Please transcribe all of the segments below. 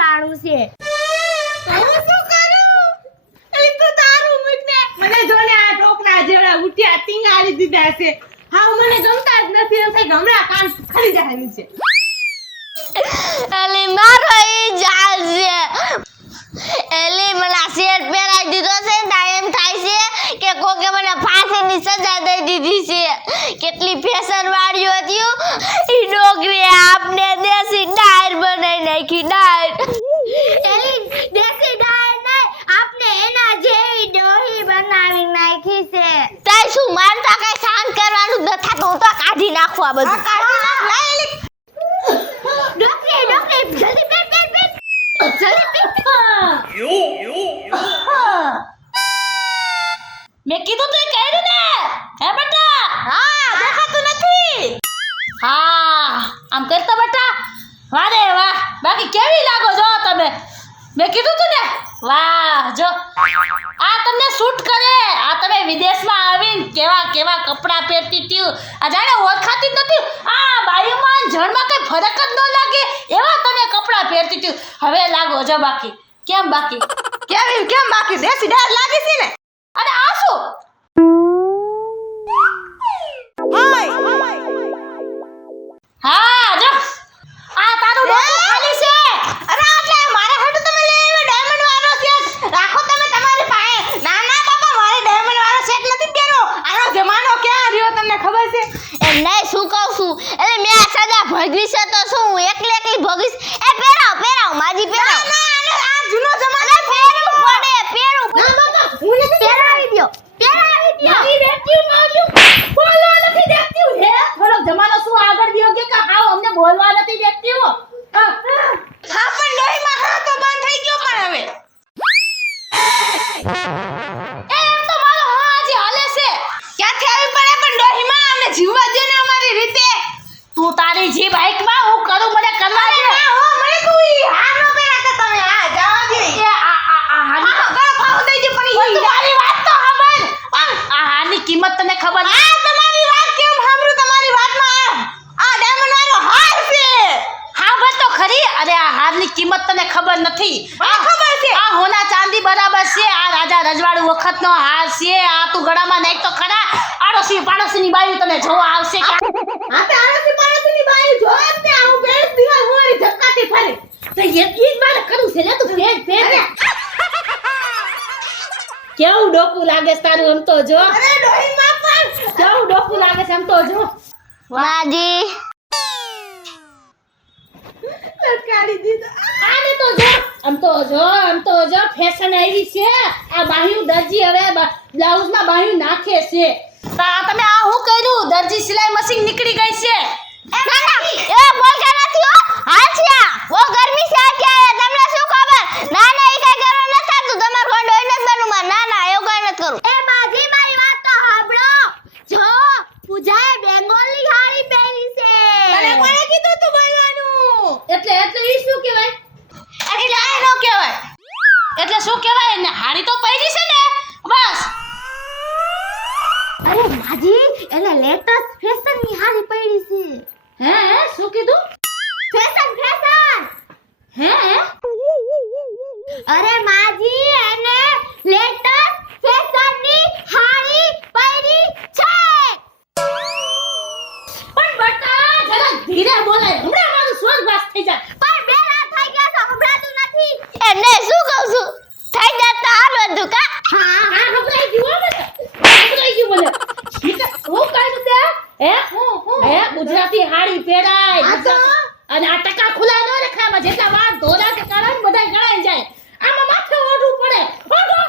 દાણું છે હું શું કરું? અલી તું તારું મૂકને. મને જોને આ ઢોકળા જેવડા ઉઠ્યા ટીંગાડી દીધા છે. હાવ મને ગમતા જ નથી. એમ થાય ગમરા કાન ખરી જવાની છે. એલી મારો ઈ જાલ છે એલી મને આ શેર પહેરાઈ દીધો છે ને એમ થાય છે કે કોકે મને ફાંસીની સજા દઈ દીધી છે. કેટલી ફેશન વાળ્યું હતું ઈ ડોગરીએ આપને દેશી ડાયર બનાવી નાખી ડાયર. એલી દેશી ડાયર નહીં આપને એના જેવી ડોહી બનાવી નાખી છે. તાઈ શું માનતા કઈ શાંત કરવાનું ન થાતું હું તો કાઢી નાખું આ બધું. કાઢી નાખ લા એલી. ડોકરી ડોકરી જલ્દી બેટ બેટ બેટ જલ્દી બેટ. મેં કીધું તું કર્યું ને હે બેટા? હા દેખાતું નથી. હા આમ કરતો બેટા. વાહ રે વાહ. બાકી કેવી લાગો છો તમે? મેં કીધું તું ને. વાહ જો આ તમને શૂટ કરે. આ તમે વિદેશમાં આવીને કેવા કેવા કપડાં પહેરતી હતી. આ જાણે ઓળખાતી જ નથી. આ બાયુમાં જળમાં કઈ ફરક જ ન લાગે એવા તમે કપડાં પહેરતી હતી. હવે લાગો જો બાકી. કેમ બાકી? કેમ બાકી દેશી ડાળ લાગી છે ને? અને આ શું? હા જો આ તારું ડોકું ખાલી છે. અરે એટલે મારે હાટુ તમે લઈ આવ્યા ડાયમંડ વાળો સેટ. રાખો તમે તમારી પાસે. ના ના બાપા મારે ડાયમંડ વાળો સેટ નથી પહેરવો. આનો જમાનો ક્યાં રહ્યો તમને ખબર છે? એ નહીં શું કહું છું એટલે મેં આ સજા ભોગવી છે તો શું હું એકલી એકલી ભોગવીશ. એ પહેરાવ પહેરાવ માજી પહેરાવ. આ જૂનો જમાનો પહેરવું પડે પહેરવું. ના બાપા હું નથી પહેરાવી દ્યો પહેરાવી દ્યો. મારી બેટી માર્યું બોલવા નથી દેતી હું. હે થોડો જમાનો શું આગળ ગયો કે હાવ અમને બોલવા નથી દેતી હું. હા પણ ડોહીમાં હા તો બંધ થઈ ગયો પણ હવે. એમ તો મારો હા આજે હાલે છે. ક્યાંથી આવી પડે પણ ડોહીમાં અમને જીવવા દે ને અમારી રીતે. તું તારી જીભ હાઈકમાં હું કરું મને કરવા દે. ના હો મને તું ઈ હાર નો પહેરાતા તમે આ જવા દે. એ આ હાની હા ગળો ફાવો દઈ દે પણ તું મારી વાત તો સાંભળ. આ હારની કિંમત તને ખબર છે? આ તમારી વાત કેમ સાંભળું તમારી વાતમાં આ ડાયમંડ વાળો હાર છે. સાંભળ તો ખરી. અરે આ હારની કિંમત તને ખબર નથી. મને ખબર છે. આ હોના ચાંદી બરાબર છે. આ રાજા રજવાડું વખતનો હાર છે. આ તું ગળામાં નાખ તો ખરા. આડોશી પાડોશીની બાયું તને જોવા આવશે કે આ તો આરોસી પાડોશીની બાઈ જોત ને હું બેસ દિવસ હોરી ધક્કાતી ફરે. તો ઈ જ મારે કરું છે ને તું ફેર ફેર. કેવું ડોકું લાગે છે તારું એમ તો જો. અરે ડોહીમાં પણ કેવું ડોકું લાગે છે એમ તો જો. માજી લટકાડી દીધો. આને તો જો આમ તો જો ફેશન આવી છે. આ બાહ્યું દરજી હવે બ્લાઉઝમાં બાહ્યું નાખે છે. તમે આ હું કર્યું? દરજી સિલાઈ મશીન નીકળી ગઈ છે. ના ના એ બોલતા નથી હો. હાલ છે આ બહુ ગરમી છે અત્યારે તમને શું ખબર. ના ના ઈ કઈ ગરમ ન થાતું તમાર કોઈ ડોઈ ન બનું માં. ના ના એવું કઈ ન કરું. એ માજી મારી વાત તો સાંભળો. જો પૂજાએ બેંગોલી હાડી પહેરી છે. તને કોણે કીધું તું બોલવાનું? એટલે ઈ શું કહેવાય? એટલે આ નો કહેવાય. એટલે શું કહેવાય ને? હાડી તો પહેરી છે ને બસ. અરે માજી એને લેટેસ્ટ ફેશન ની હાડી પહેરી છે. હે શું કીધું? Fashion fashion. હે અરે માજી એને લેટેસ્ટ ફેશન ની હાડી પહેરી છે. પણ બટા જરા ધીરે બોલાય. હમણાં મારું સ્વર્ગવાસ થઈ જાય. પણ બેલા થઈ ગયા તો સંભળાતું નથી. એને શું કહું છું થઈ જાય તો હાલ બધું કા. હા હમણાં ગયું મને. હમણાં ગયું મને. હું કાઢું તે? હે ગુજરાતી હાડી પહેરાય. અને આ ટકા ખુલા ન રખામાં જેટલા વાર ધોરા કે કાળા ને બધાય ગળાઈ જાય. આમાં માથે ઓઢવું પડે. ઓઢો.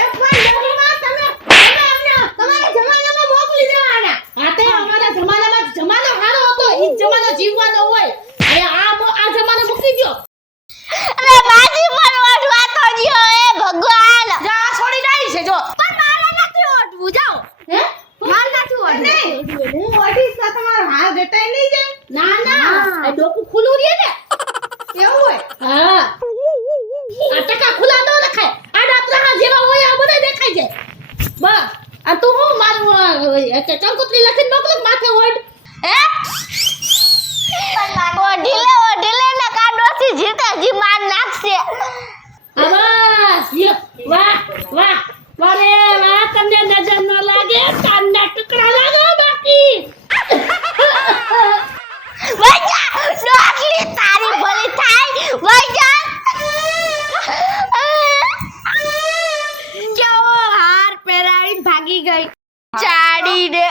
એમ કોઈ ડોહીમાં તમે અમને તમારા જમાનામાં મોકલી દેવાના. આ તે અમારા જમાનામાં જમાનો હારો હતો. ઈ જમાનો જીવવાનો હોય. હવે આ જમાનો મૂકી દ્યો. અરે માજી પણ ઓઢવા તો ગયો એ ભગવાન. જા છોડી જાય છે જો. પણ મારે નથી ઓઢવું જાઓ. હે મારે નથી ઓઢવું. નહીં હું ઓઢીશ તો તમારો હાર ગટાઈ નહીં જાય. ના ના હા. આ ડોકું ખુલ્લું રહે ને. એવું હોય. હા આ ટકા ખુલા ન રખાય. આ દાંતરા જેવા હોય આ બધા દેખાઈ જાય. બસ આ તું હું મારું કંકોત્રી લખીને મોકલું માથે ઓઢ. હે ઓઢી લે ને કાઢોથી જીતાજી માર નાખશે. આવાસ યો વાહ વાહ વારે વાહ તમને નજર ન લાગે કાનના ટુકડા લાગો બાકી વૈજા ડોકલી તારી ભલી થાય વૈજા. કેવો હાર પહેરાવીને ભાગી ગઈ. ચાડીને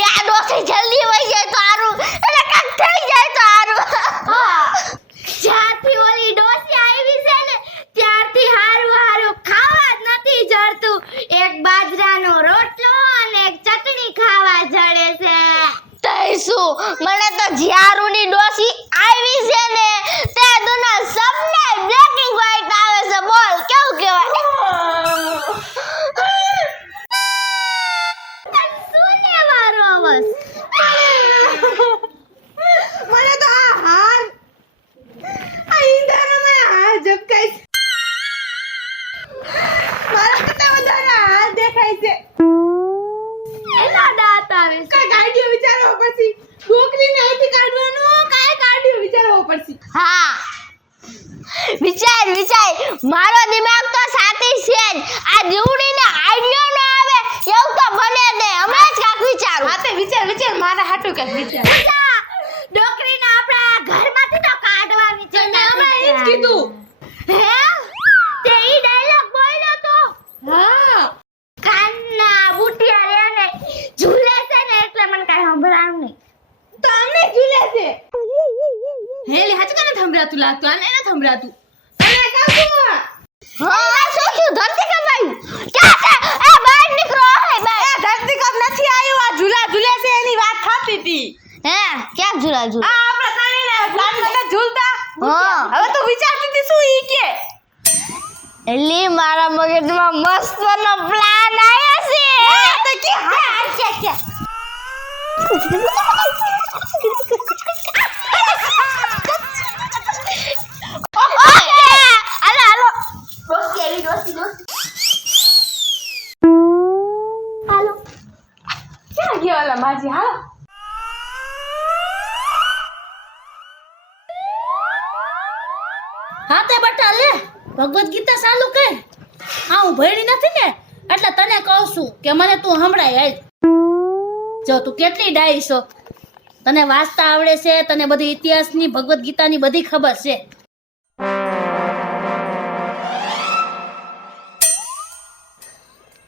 યા ડોસી જલ્દી વઈ જાય તો હારું અને કાક થઈ જાય તો હારું. જ્યારથી ઓલી ડોસી આવી છે ને ત્યારથી હારું હારું ખાવા જ નથી જડતું. એક બાજરાનો રોટલો અને એક ચટણી ખાવા જડે છે. તઈ શું મને તો જ્યારુની ડોસી આવી છે ને તે દુના સબને બ્લેક એન્ડ વ્હાઈટ આવે છે. બોલ કેવું કહેવાય? સુને વારો અવાજ. મને તો આ હાર આ ઈંધારામાં હાર ઝબકાય છે. મારા કરતા વધારે હાર દેખાય છે. એલા દાંત આવે છે. કાંઈ ગાડીઓ વિચારવા પડશે. છોકરીને અહીંથી કાઢવાનું કાંઈ ગાડીઓ વિચારવા પડશે. હા વિચાર વિચાર મારો દિમાગ તો સાથી છે જ. આ જીવડીને આઈડિયો ન આવે એવું તો બને ને હમણાં જ કાક વિચારું. હા તે વિચાર વિચાર મારા હાટુ કાંઈક વિચાર. ડોકરીને આપણા ઘરમાંથી તો કાઢવાની છે. મેં હમણાં એ જ કીધું. હે તે ઈ ડાયલોગ બોલ્યો તો. હા કાનના બુટિયા રે ને ઝૂલે છે ને એટલે મને કાંઈ સંભળાયું નહીં. તો અમને ઝૂલે છે. હેલી હાચ કાને સંભળાતું લાગતું આને એને સંભળાતું. અને કાકુ હા શું થયું? ધરતી કપાયું ક્યાં છે? એ બહાર નીકળો. હે બહાર. ધરતી કપ નથી આવ્યું. આ ઝૂલા ઝૂલે છે એની વાત થતી હતી. હે ક્યાં ઝૂલા ઝૂલા? આ આપણે તાણીને પ્લાન નતા ઝૂલતા. હા હવે તો વિચારતી હતી શું ઈ કે. એલી મારા મગજમાં મસ્તનો પ્લાન આયો છે. તો કે હા કે હાલો હાલો. ડોસી એવી ડોસી હાલો ક્યાં ગયા ઓલા માજી હાલો. હા તે બટા લે ભગવદ ગીતા ચાલુ કર. આ હું ભણી નથી ને એટલે તને કહું છું કે મને તું સંભળાય આજ. જો તું કેટલી ડાઈ છો, તને વાંચતા આવડે છે, તને બધી ઇતિહાસની ભગવદ ગીતાની બધી ખબર છે.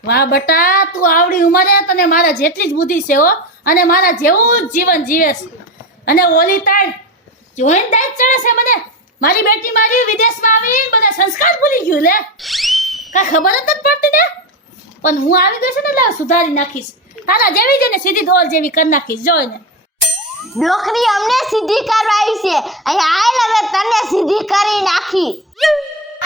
વાહ બટા તું આવડી ઉંમરે તને મારા જેટલી જ બુદ્ધિ છે હો, અને મારા જેવું જ જીવન જીવે છે. અને ઓલી તાર જોઈન દાય ચડે છે મને. મારી બેટી મારી વિદેશમાં આવી બધા સંસ્કાર ભૂલી ગયું લે. કાંઈ ખબર જ નથી પડતી ને. પણ હું આવી ગઈ છે ને એટલે સુધારી નાખીશ. તારા જેવી જ ને સીધી ઢોલ જેવી કરી નાખીશ જોઈને. ડોકરી અમને સીધી કરવાઈ છે. અહીંયા આય હવે તને સીધી કરી નાખી.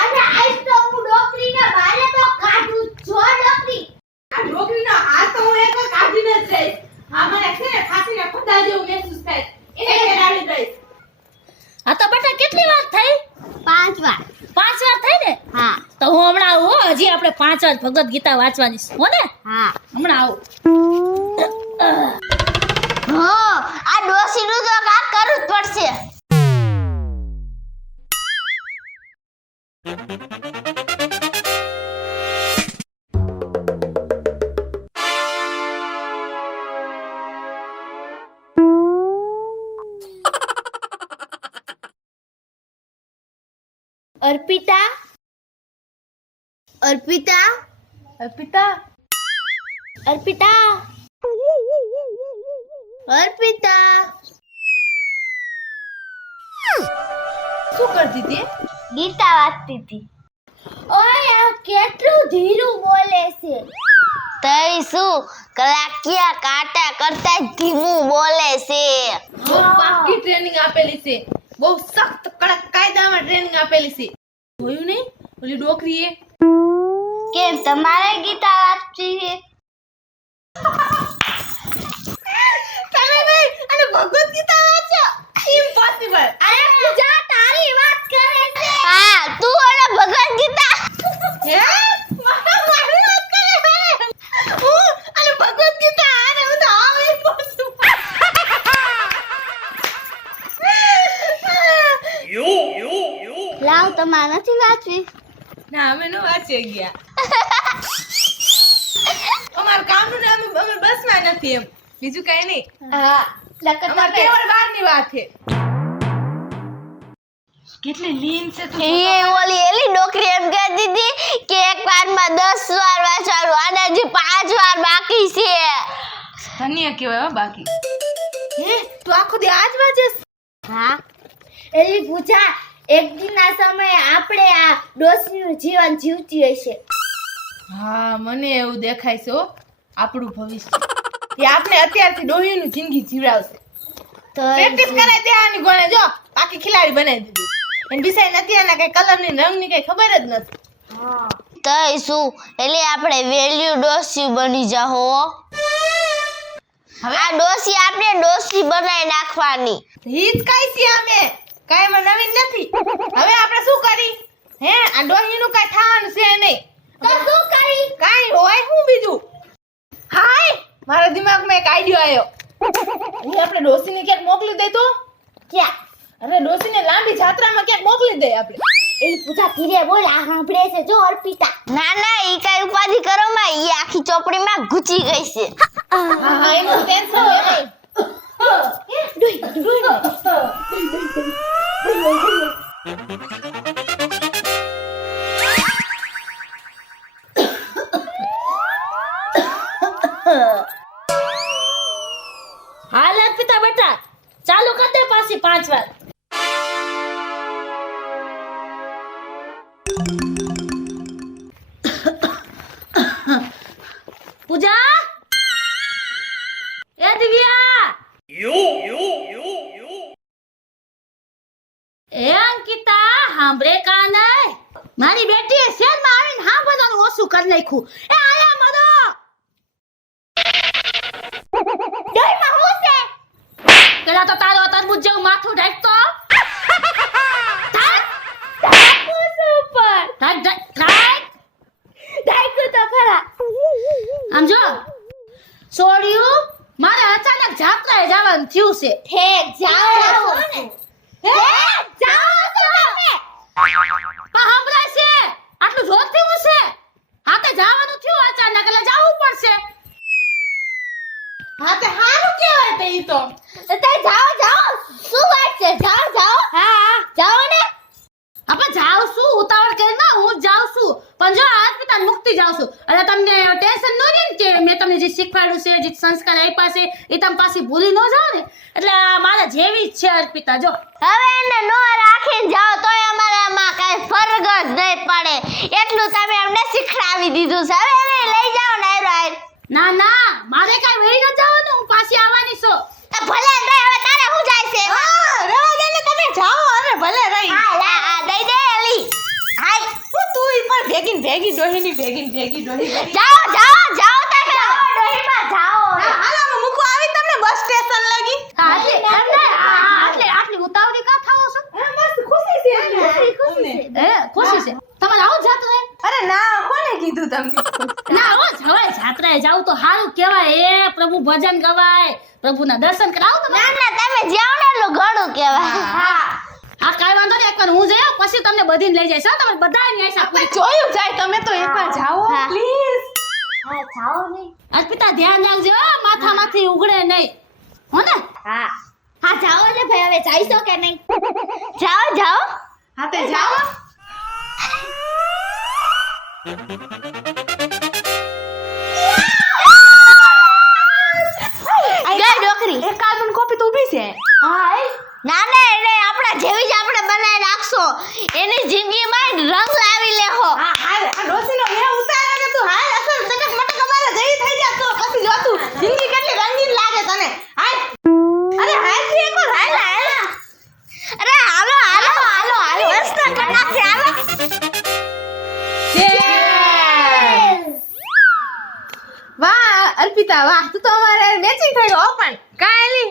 અને આજ તો હું ડોકરીને બારે તો કાઢું જો ડોકરી. આ ડોકરીનો હાથ તો હું એક કાઢીને જ રહીશ. હા મને છે ને ખાસીને ખુદા જેવું મહેસૂસ થાય. એ કેરાડી દઈશ. હા તો બેટા કેટલી વાર થઈ? 5 વાર. 5 વાર થઈ ને? હા તો હું હમણાં આવું હો. હજી આપણે 5 વાર ભગવદ ગીતા વાંચવાની છે હો ને. હા હમણાં આવું. હા આ ડોસીનું તો કાક કરવું જ પડશે. અર્પિતા અર્પિતા અર્પિતા અર્પિતા અર્પિતા શું કરતી હતી? ગીતા વાંચતી હતી. ઓય આ કેટલું ધીરું બોલે છે. તઈ શું કલાકિયા કાંટા કરતા ધીમું બોલે છે. બહુ પાકી ટ્રેનિંગ આપેલી છે. બહુ સખ્ત કડક કાયદામાં ટ્રેનિંગ આપેલી છે. જોયું નહીં ઓલી ડોકરીએ? કેમ તમારે ગીતા વાંચતી છે? તમે ભાઈ અને ભગવદ ગીતા વાંચો? ઇમ્પોસિબલ. અરે પૂજા તારી વાત કરે છે. હા તું અને ભગવદ ગીતા. હે મારી વાત કરે છે. હું અને ભગવદ ગીતા અને હું તો આવ ઇમ્પોસિબલ. લાવ તમારે નથી વાંચવી ના અમે નો વાંચી ગયા અમારું કામનું ને અમે બસમાં નથી એમ બીજું કઈ નહીં હા અમાર કેવળ બારની વાત છે કેટલી લીન છે તું એ ઓલી એલી નોકરી એમ કહેતી હતી કે એક વારમાં 10 વાર વાંચવાનું અને હજી 5 વાર બાકી છે ધન્ય કહેવાય હો બાકી હે તું આખો દી આજ વાંચેસ હા એલી પૂછા એક દિનના સમયે આપણે આ ડોસીનું જીવન જીવતી હશે હા મને એવું દેખાય છે હો આપણું ભવિષ્ય એ આપણે અત્યારથી ડોહીનું જિંદગી જીવડાવશે તો પ્રેક્ટિસ કરાય દેવાની ગોણે જો બાકી ખિલાડી બનાવી દીધી એને બિસાઈ નથી આના કઈ કલરની રંગની કઈ ખબર જ નથી તો શું એટલે આપણે વેલ્યુ ડોસી બની જાહો હવે આ ડોસી આપણે ડોસી બનાવી નાખવાની હીજ કઈ છે અમે કઈ માં નવીન નથી હવે આપણે શું કરી હે આ ડોહીનું કઈ થવાનું છે નહીં તો શું કરી કાઈ હોય હું બીજું હાય મારા દિમાગમાં એક આઈડિયો આવ્યો હું આપણે ડોસીને ક્યાંક મોકલી દઈ તો ક્યાં અરે ડોસીને લાંબી જાત્રામાં ક્યાંક મોકલી દઈ આપણે એ પૂછા ધીરે બોલ આ સાંભળે છે જો અર્પિતા ના ના ઈ કઈ ઉપાધિ કરો માં ઈ આખી ચોપડીમાં ઘૂચી ગઈ છે હા એનું ટેન્શન હોય હાલ અર્પિતા બેટા ચાલુ કર દે પાછી 5 વાર પૂજા એ દિવ્યા એ અંકિતા હાંભળે કા નહીં મારી બેટીએ શેરમાં આવીને હાંભળવાનું ઓછું કરી નાખ્યું એ આયા મરો ડોઈમાં હું છે પેલા તો તારો તરબૂચ જેવું માથું ઢાંકતો ઉપર ડાયકુ તો ખરા આમ જો સોડિયું મારે અચાનક જાત્રાએ જવાનું થયું છે ઠેક જાઓ ને હે જાઓ તો તમે પણ હમણાં છે આટલું જોર થયું છે હાથે જવાનું થયું અચાનક એટલે જવું પડશે હા તે હારું કહેવાય તે ઈ તો તે જાઓ જાઓ શું વાત છે જાઓ જાઓ હા જાઓ ને આપણે જાવ છું ઉતાવળ કરી ના હું જાવ છું પણ જો અર્પિતા મુક્તિ જાવ છું એટલે તમને ટેન્શન ન રહે ને કે મેં તમને જે શીખવાડ્યું છે જે સંસ્કાર આપ્યા છે એ તમે પાછી ભૂલી ન જાઓ ને એટલે મારા જેવી જ છે અર્પિતા જો હવે એને નો રાખીને જાઓ તોય અમારામાં કાંઈ ફરક જ નહીં પડે એટલું તમે અમને શીખડાવી દીધું છે હવે એને લઈ જાઓ ને આયરો ના ના મારે કાંઈ વહી ન જવાનું હું પાછી આવવાની છું ભલે રે હવે તારે હું જાય છે હા રહેવા દે ને તમે જાઓ અને ભલે રહી હા લા આ દઈ દે એલી હાય હું તું ઈ પણ ભેગી ડોહીની ભેગી ડોહી જાઓ જાઓ જાઓ તમે ડોહીમાં જાઓ હાલો મૂકો આવી તમને બસ સ્ટેશન લાગી આટલી ઉતાવળી કા થાઓ છો મસ્ત ખુશી છે અમને. ખુશી છે તમારે આવું જાતું હે અરે ના કોને કીધું તમને ના આવો જ હવે જાત્રાએ જાવ તો સારું કહેવાય એ પ્રભુ ભજન ગવાય પ્રભુના દર્શન કરાવો તમે ના ના તમે જાઓ ને એટલું ઘણું કહેવાય હા હા કાઈ વાંધો નહીં એકવાર હું જઈ પછી તમને બધીને લઈ જઈશ હો તમે બધાને આશા પૂરી જોયું જાય તમે તો એકવાર જાઓ હા. પ્લીઝ હા જાઓ ને અર્પિતા ધ્યાન રાખજો હો, માથામાંથી ઉગડે નહીં હો ને હા હા જાઓ ને ભાઈ હવે જઈશો કે નહીં જાઓ જાઓ હા તે જાઓ ગઈ ડોકરી એક કાર્બન કોપી તો ઊભી છે હાય ના ના એને આપણા જેવી જ આપણે બનાવી નાખશો એની જિંદગીમાં રંગ લાવી લેહો હા હાલ આ ડોસીનો હે ઉતારે ને તું હાલ અસલ ટકક મટક અમારે જેવી થઈ જા તો પછી જો તું જિંદગી કેટલી રંગીન લાગે તને હાલ અરે હાલ થી એકવાર હાલ હાલ અરે હાલો હાલો હાલો હાલો મસ્ત કટાક છે હાલો વાહ અર્પિતા વાહ તું તો અમારે મેચિંગ થઈ ગયો પણ કાલી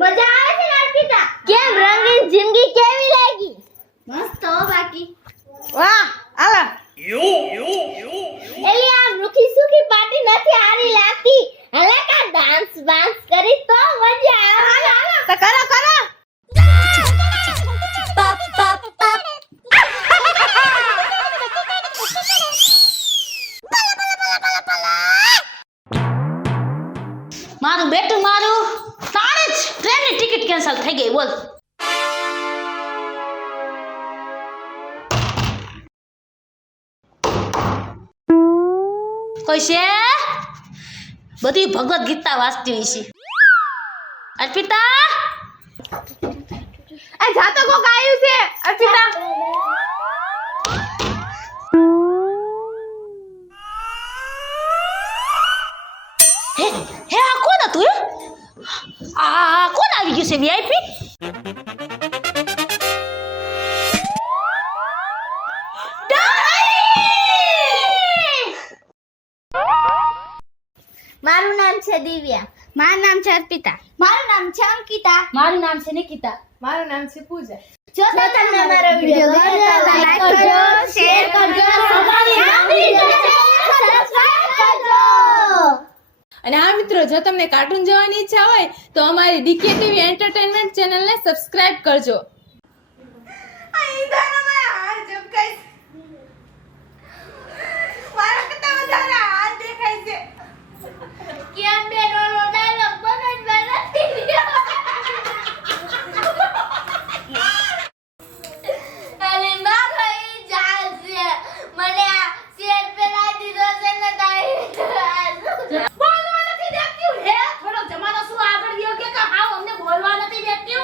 મજા આવે છે ને અર્પિતા કેમ રંગીન જિંદગી કેવી લાગી મસ્ત હો બાકી વાહ આલા એલી આ રૂખી સુખી પાર્ટી નથી હારી લાગતી હલે કા ડાન્સ બાન્સ કરી તો મજા આવે હાલો હાલો તો કરો કરો પપ પપ પછી બધી ભગવદ ગીતા વાંચતી હોય છે અર્પિતા આ જાતો કોક આવ્યું છે અર્પિતા હે હે આ કોણ હતું હે આ કોણ આવી ગયું છે વીઆઈપી મારું નામ છે દિવ્યા. મારું નામ છે અર્પિતા. મારું નામ છે અંકિતા. મારું નામ છે નિકિતા મારું નામ છે પૂજા જો તમને મારો વિડિયો ગમે તો લાઈક કરજો, શેર કરજો, સબસ્ક્રાઇબ કરજો. અને હા મિત્રો જો તમને કાર્ટૂન જોવાની ઈચ્છા હોય તો અમારી ડીકે ટીવી એન્ટરટેનમેન્ટ ચેનલને સબસ્ક્રાઇબ કરજો કેમ બેનોનો ડાયલોગ બનાવવા નથી રહ્યો? અરે મારો ઈ ચાલશે. મને આ શેર પેલા દીધો છે ને તારી બોલવા નથી દેતી હે થોડો જમાનો શું આગળ ગયો કે હાવ અમને બોલવા નથી દેતી